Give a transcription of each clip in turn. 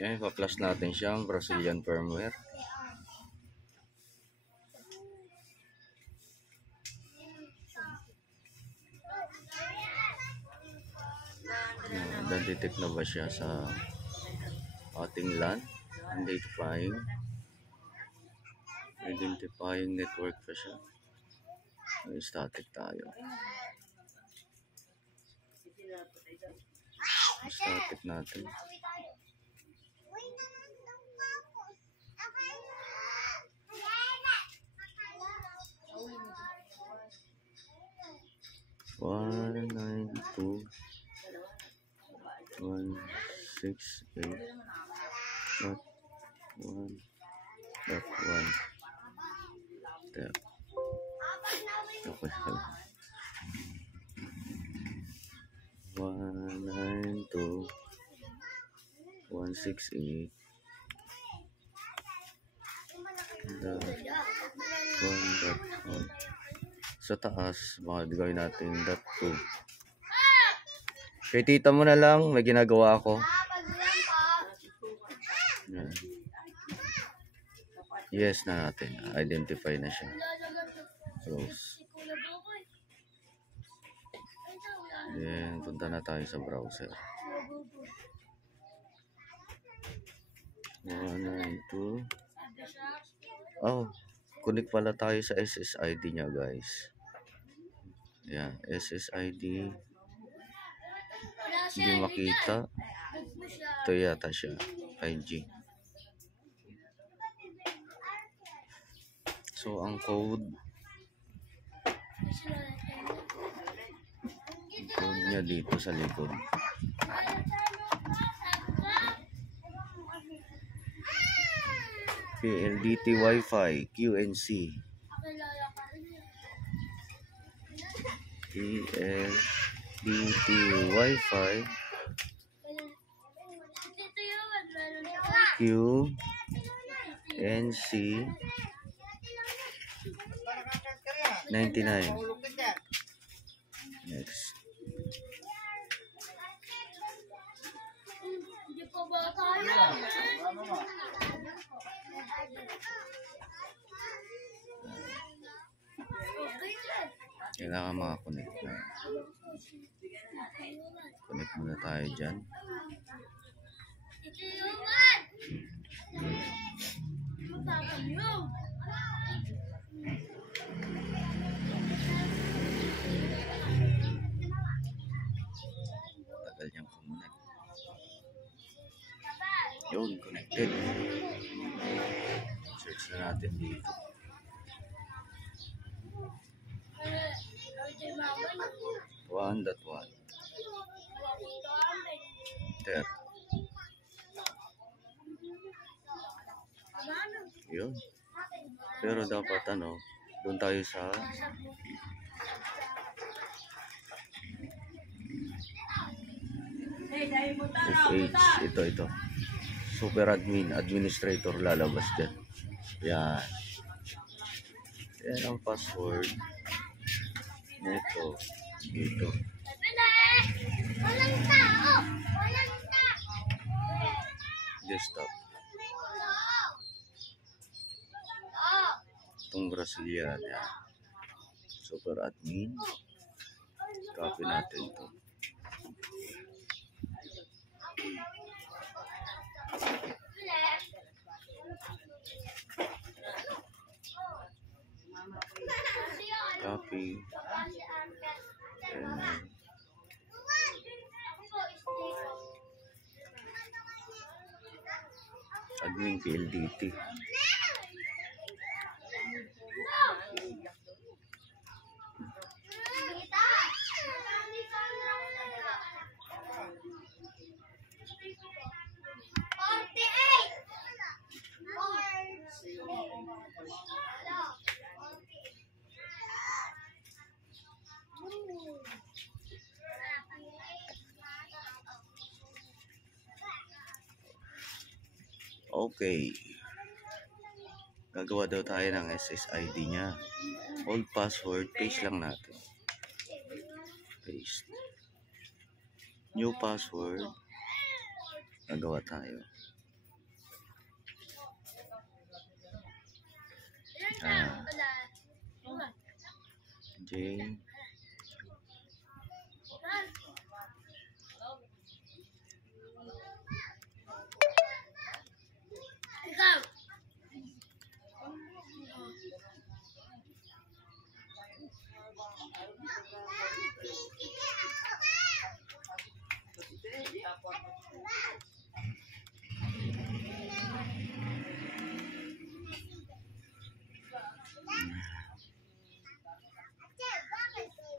Yan, ipa-flash natin siyang Brazilian firmware. Detect na ba siya sa ating LAN? Identifying network pa siya. Static tayo. Static natin. One, 192.168.1.1 step. Okay. 192.168.1.1. Sa taas, mga gawin natin .2. Kay tita mo na lang, may ginagawa ako. Yan. Yes na natin. Identify na siya. Close. Then, punta na tayo sa browser. 192. Oh, connect pala tayo sa SSID niya, guys. Yan, SSID. Hindi makita. Ito yata siya. 5G. So, ang code niya dito sa likod. PLDT Wi-Fi QNC. PLDT Wi-Fi QNC 99. Next. Kailangan makakonect na. Connect muna tayo dyan. Tagal niyang kumonect. Yun, connected. Search na natin dito. 1.1. There. Yun. Pero dapat doon tayo sa FH. Ito. Super admin, administrator lalabas dyan. Yan. Yan ang password nito. Dito. Desktop. Itong Brazilian. Yan. Super admin. Copy natin ito. Copy. Admin PLDT. Okay. Gagawa daw tayo ng SSID niya. Old password, paste lang natin. Paste. New password. Gagawa tayo. Ah, J.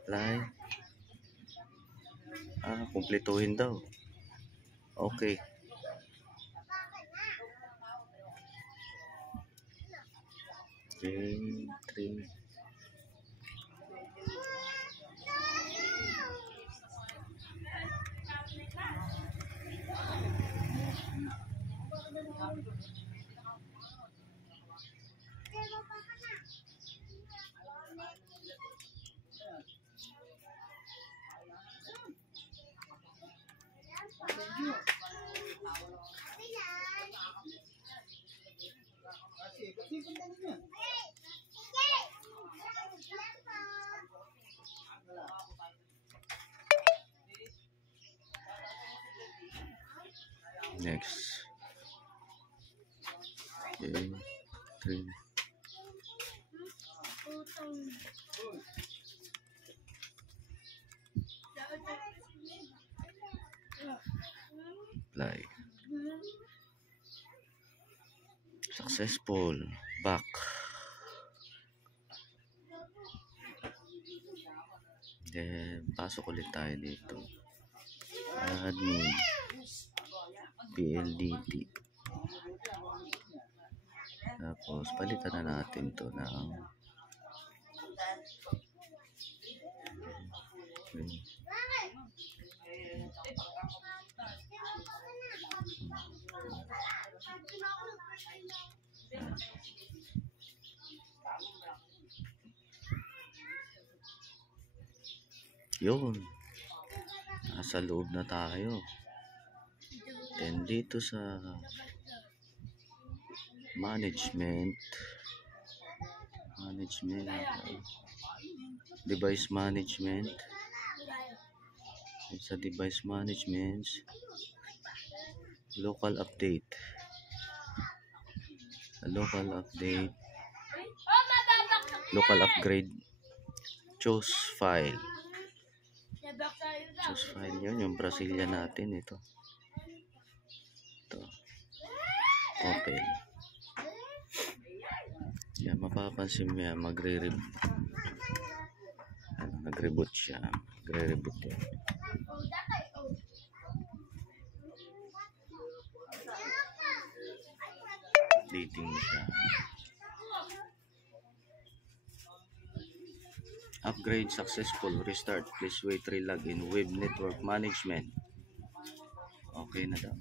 Apply. Kumpletuhin daw. Okay. J3. Next. J3. Apply. Successful. Back. Then, pasok ulit tayo dito. Admin. PLDT. Tapos, palitan na natin to ng yun. Nasa loob na tayo. Then dito sa management, device management, sa device management, local update, local upgrade, choose file, yun yung Brazilian natin. Ito open. Yan, mapapansin mo yan, nagre-reboot siya. Nagre-reboot yan. Updating siya. Upgrade successful. Restart. Please wait. Relog in web network management. Okay na daw.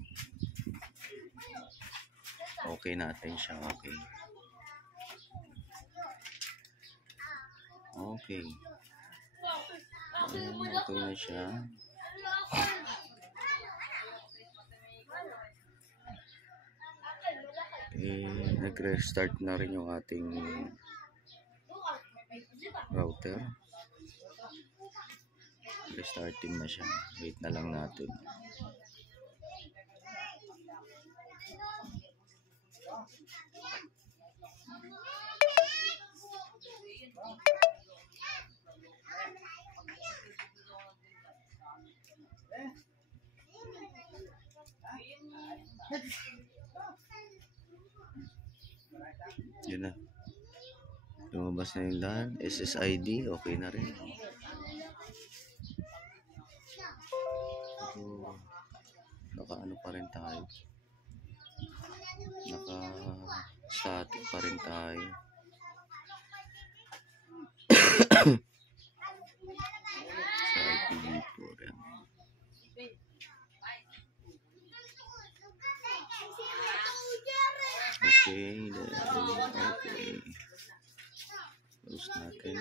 Okay natin siya. Okay. Okay na siya. Nag-restart na rin yung ating router. Restarting na siya. Wait na lang natin. Yun na. Lumabas na yung LAN. SSID. Okay na rin. Naka-ano pa rin tayo. Naka-static pa rin tayo. Sa IPv4 yan. Okay, okay. Close natin.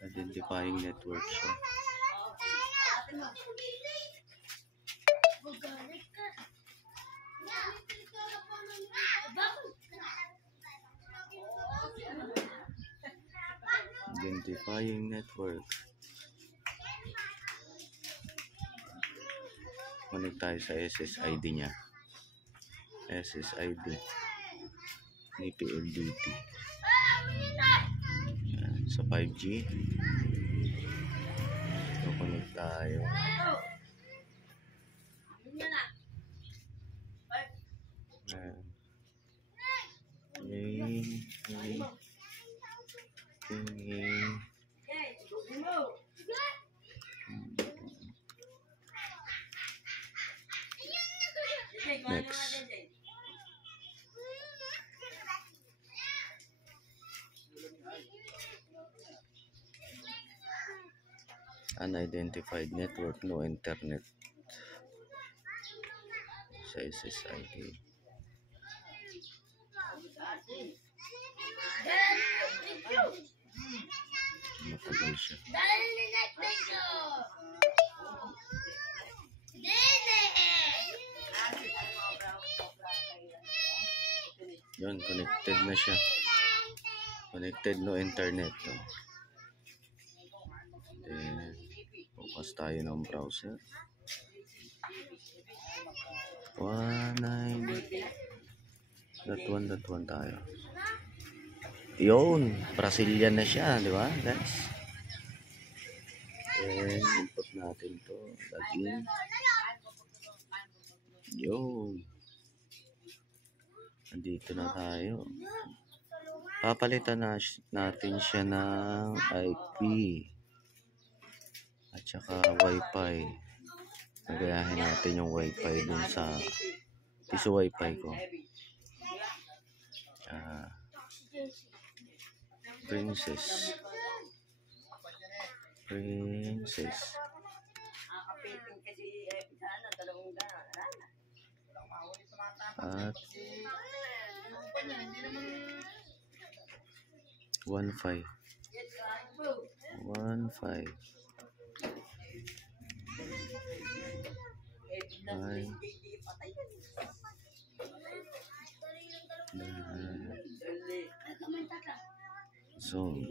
Identifying network siya. Identifying network. Connect tayo sa SSID niya. SSID ni PLDT. Yan, sa 5G. So, connect tayo. Yan. Next. Unidentified network, no internet sa SSID. Matagal siya. Yun, connected na siya. Connected, no internet. Then, focus tayo ng browser. 19.1.1 tayo. Yun, Brazilian na siya, di ba, guys? Then, input natin to. Login. Yun. Andito na tayo. Papalitan natin siya ng IP at saka Wi-Fi. Nagayahin natin yung Wi-Fi dun sa piso Wi-Fi ko. Princess. At 1.5 zone.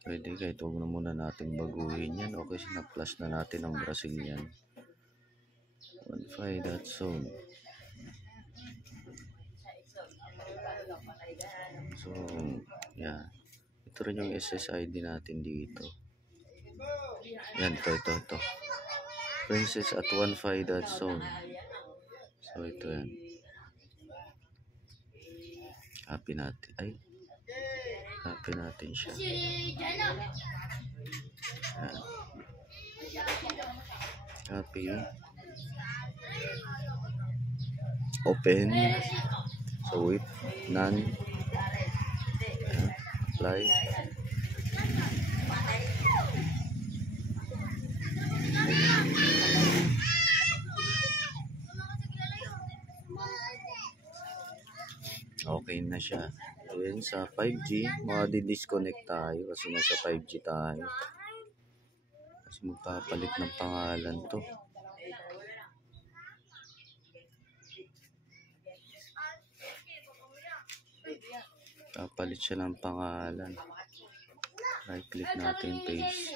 Pwede kahit huwag na muna natin baguhin yan. Okay, sinaplas na natin ang Brazilian. 1.5.zone. So, yeah. Ito rin yung SSID natin dito. Yan, ito. Princess at 1.5.zone. So, ito yan. Copy natin. Copy natin siya. Yan. Copy. Open. So, with none. Apply. Okay na siya. Then sa 5G, madi-disconnect tayo kasi nasa 5G tayo. Kasi magpapalit ng pangalan to. Papalit siya ng pangalan. Right click natin, paste.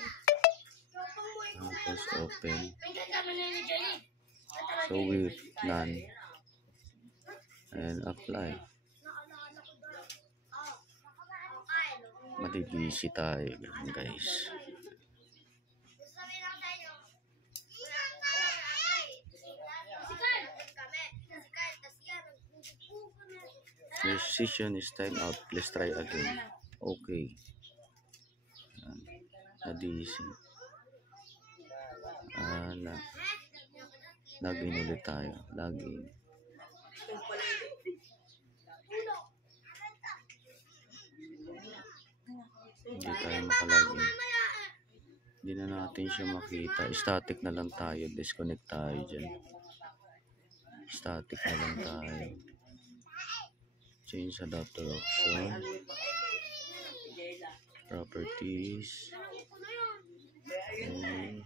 Tapos open. So with none. And apply. Madibisi tayo guys. Your session is time out. Please try again. Okay. Nadisi. Login ulit tayo. Login. Hindi tayo makalagin. Hindi na natin siya makita. Static na lang tayo. Disconnect tayo dyan. Static na lang tayo. Change adapter option. Properties. And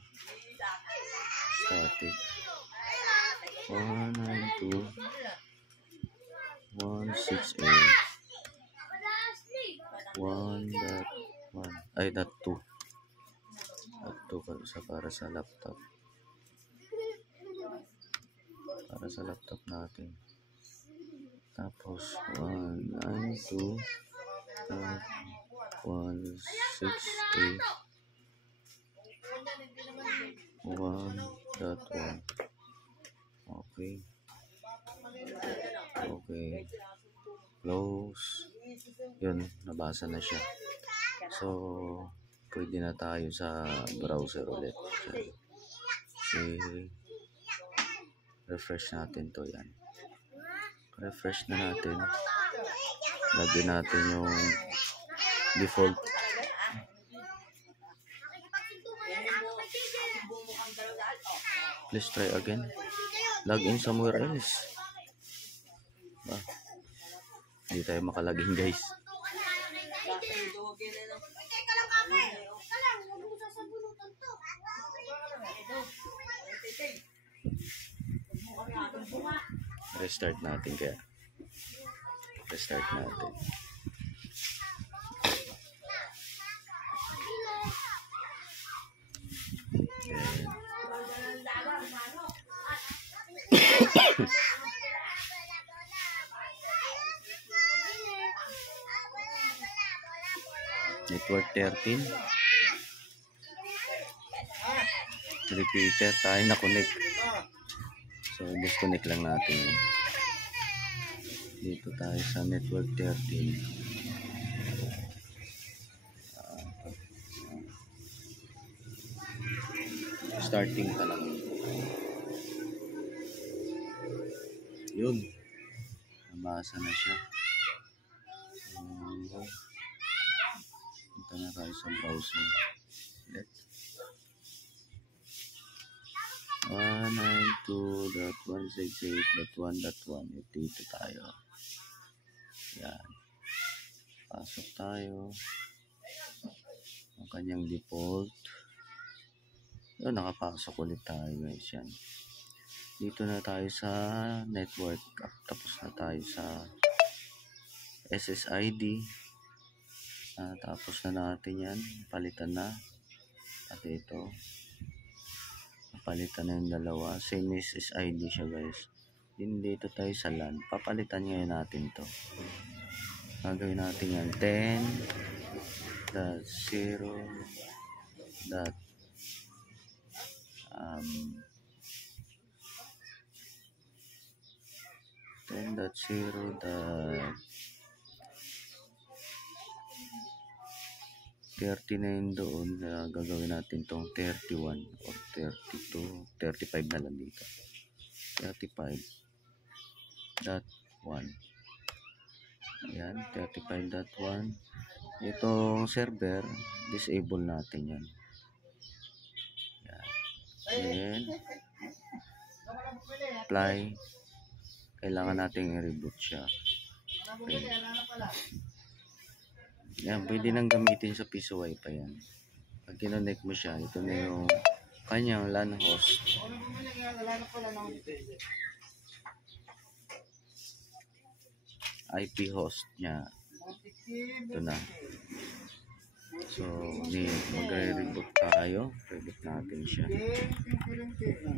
static. 192.168. ay .2. Isa para sa laptop. Para sa laptop natin. Tapos 192 168 1.1. Okay. Close. Yun, nabasa na siya. So, pwede na tayo sa browser ulit. Okay. Refresh natin to, yan. Refresh na natin. Lagyan natin yung default. Please try again. Log in somewhere else. Hindi tayo makalagin, guys. Restart natin kaya. Restart natin. Network 13. Repeater tayo na connect. So disconnect lang natin. Dito tayo sa network 13. Starting pa lang. Yun. Nabasa na siya. Punta na tayo sa browser. Let 192.168.1.1. Dito tayo. Yan. Pasok tayo. Ang kanyang default. Yun, nakapasok ulit tayo, guys. Yan. Dito na tayo sa network. Tapos na tayo sa SSID. Tapos na natin yan. Palitan na. At ito. Papalitan na yung dalawa. Same SSID siya, guys. Dito tayo sa LAN. Papalitan ngayon natin to. Gagawin natin yan. 10.0.30 na yun doon. Gagawin natin tong 31 or 32, 35 na lang dito. 35.1. Ayan, 35.1. Itong server, disable natin yan. Ayan. Then, apply. Kailangan natin i-reboot siya. Okay. Yan, pwede nang gamitin sa piso wifi yan. Pag kinonect mo siya, ito na yung kanyang LAN host. IP host niya. Ito na. So, magre-reboot tayo. Reboot natin siya.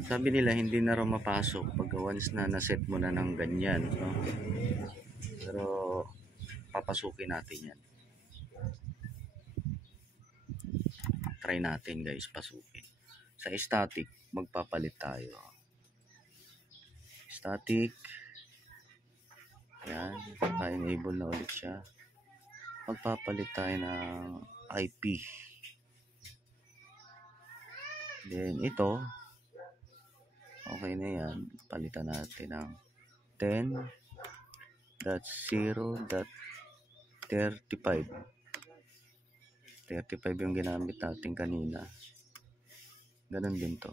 Sabi nila, hindi na raw mapasok pag once na naset mo na ng ganyan. No? Pero, papasukin natin yan. Try natin, guys, pasukin. Sa static, magpapalit tayo. Static. Yan. Pa-enable na ulit siya. Magpapalit tayo ng IP. Then, ito. Okay na yan. Palitan natin ng 10.0.35. 35 yung ginamit natin kanina. Ganun din to.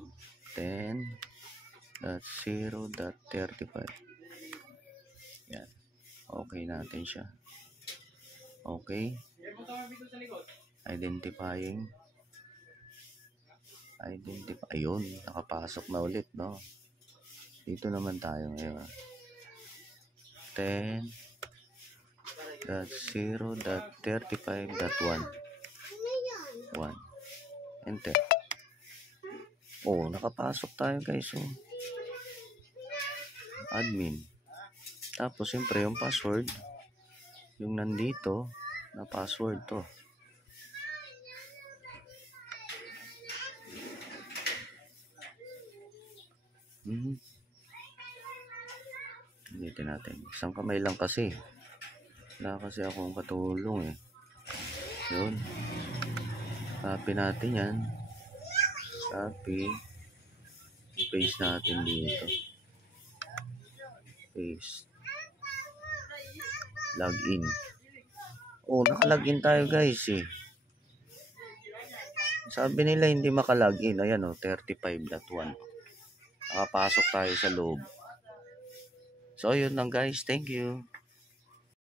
10.0.35. Yan. Okay natin siya. Okay. Identifying. Ayun. Nakapasok na ulit, no? Dito naman tayo ngayon. 10.0.35.1. 1. Enter. Oh, nakapasok tayo guys. Oh. Admin. Tapos, siyempre, yung password. Yung nandito, na password to. Dito natin. Isang kamay lang kasi. Wala kasi akong katulong eh. Yun. Copy natin yan. Copy. Paste natin dito. Paste. Login. Oh, nakalagin tayo guys eh. Sabi nila hindi makalagin. Ayan oh, 35.1. Nakapasok tayo sa loob. So, yun lang guys. Thank you.